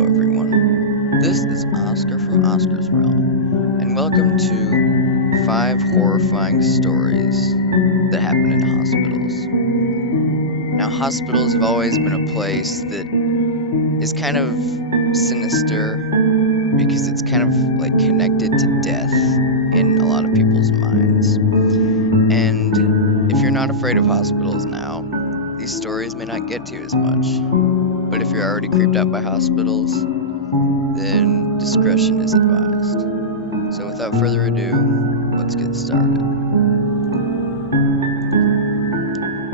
Hello, everyone. This is Oscar from Oscar's Realm, and welcome to 5 horrifying stories that happen in hospitals. Now, hospitals have always been a place that is kind of sinister because it's kind of like connected to death in a lot of people's minds. And if you're not afraid of hospitals now, these stories may not get to you as much. But if you're already creeped out by hospitals, then discretion is advised. So without further ado, let's get started.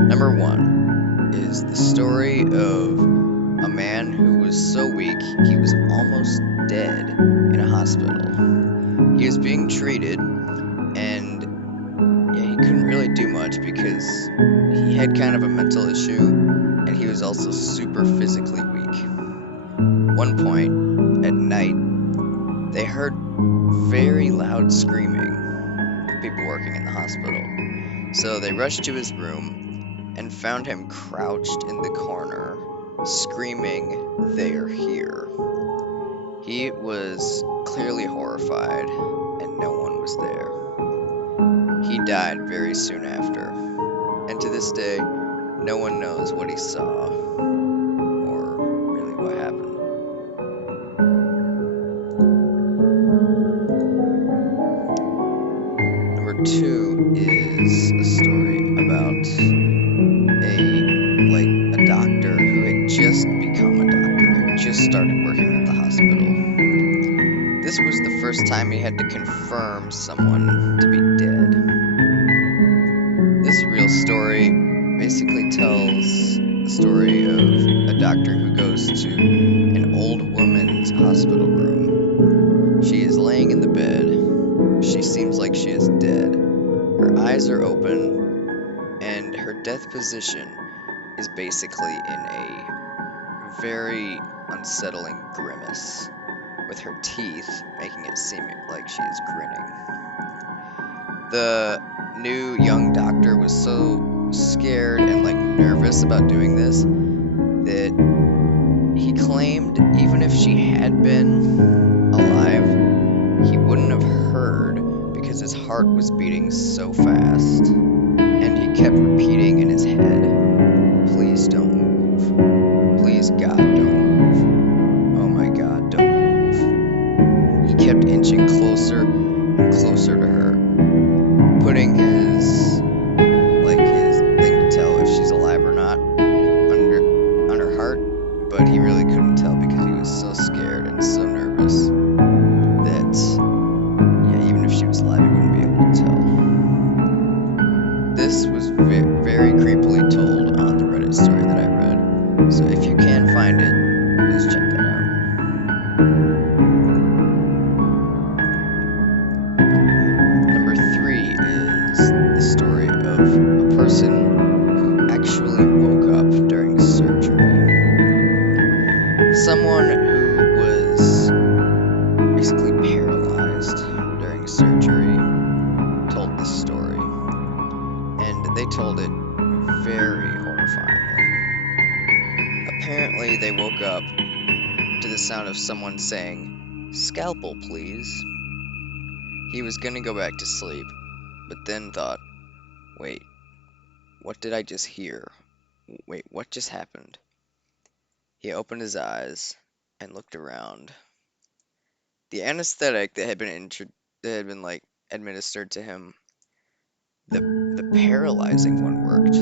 Number 1 is the story of a man who was so weak he was almost dead in a hospital. He was being treated, and he couldn't really do much because he had kind of a mental issue, and he was also super physically weak. One point at night, they heard very loud screaming, the people working in the hospital. So they rushed to his room and found him crouched in the corner, screaming, "They are here." He was clearly horrified, and no one was there. He died very soon after, and to this day, no one knows what he saw, or really what happened. Number 2 is a story about a doctor who had just become a doctor, had just started working at the hospital. This was the first time he had to confirm someone to be dead. This real story basically tells the story of a doctor who goes to an old woman's hospital room. She is laying in the bed. She seems like she is dead. Her eyes are open, and her death position is basically in a very unsettling grimace, with her teeth making it seem like she is grinning. The new young doctor was so scared and nervous about doing this that he claimed even if she had been alive, he wouldn't have heard because his heart was beating so fast, and he kept repeating in his head, "Please don't move. Please, God, don't move. Oh my God, don't move." He kept inching closer and closer to her, putting his thing to tell if she's alive or not on her heart, but he really couldn't tell because he was so scared and so nervous that even if she was alive, he wouldn't be able to tell. This was very creepily told on the Reddit story that I read, so if you can find it, please check that out. Number 3 is the story of a person who actually woke up during surgery. Someone who was basically paralyzed during surgery told this story, and they told it very horrifyingly. Apparently, they woke up to the sound of someone saying, "Scalpel, please." He was gonna go back to sleep, but then thought, "Wait, what did I just hear? Wait, what just happened?" He opened his eyes and looked around. The anesthetic that had been administered to him, the paralyzing one worked,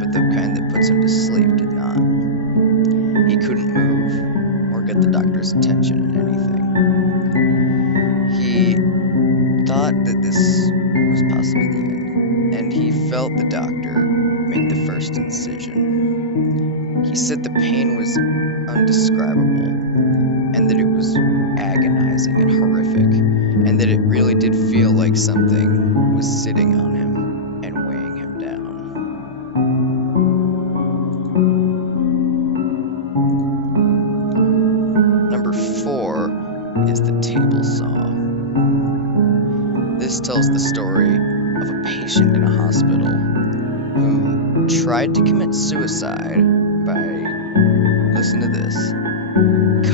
but the kind that puts him to sleep did not. He couldn't move or get the doctor's attention in anything. He thought that this was possibly the end, and he felt the doctor make the first incision. He said the pain was undescribable, and that it was agonizing and horrific, and that it really did feel like something was sitting on him and weighing him down. Number 4 is the table saw. This tells the story of a patient in a hospital who tried to commit suicide by, listen to this,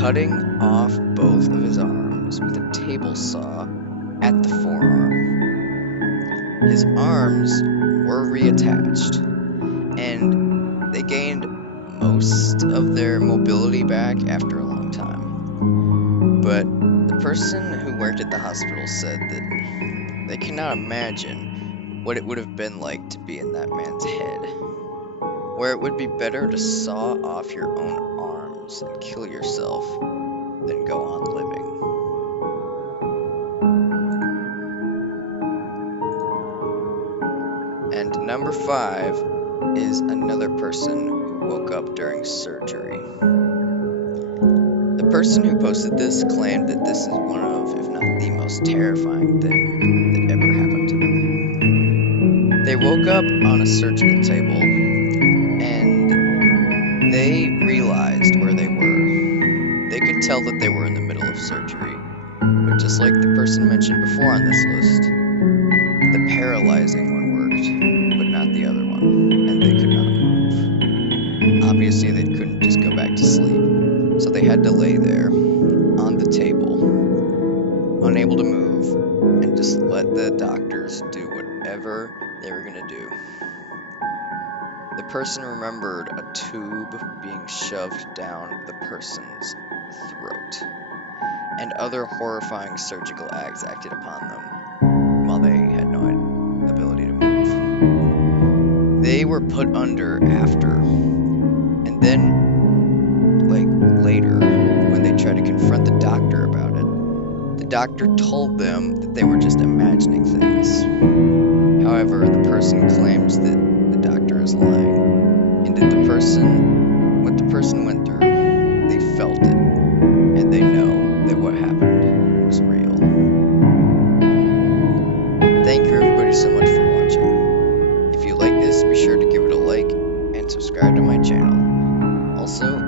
cutting off both of his arms with a table saw at the forearm. His arms were reattached, and they gained most of their mobility back after a long time. But the person who worked at the hospital said that they cannot imagine what it would have been like to be in that man's head, where it would be better to saw off your own arms and kill yourself than go on living. And number 5 is another person who woke up during surgery. The person who posted this claimed that this is one of, if not the most terrifying thing that ever happened to them. They woke up on a surgical table and they realized where they were. They could tell that they were in the middle of surgery, but just like the person mentioned before on this list, the paralyzing one worked, but not the other one, and they could not move. Obviously, they couldn't just go back to sleep, so they had to lay there on the table, unable to move, and just let the doctors do whatever they were going to do. The person remembered a tube being shoved down the person's throat, and other horrifying surgical acts acted upon them while they had no ability to move. They were put under after, and then, later, when they tried to confront the doctor about it, the doctor told them that they were just imagining things. However, the person claims that the doctor is lying, and that what the person went through, they felt it, and they know that what happened was real. Thank you everybody so much for watching. If you like this, be sure to give it a like and subscribe to my channel. Also,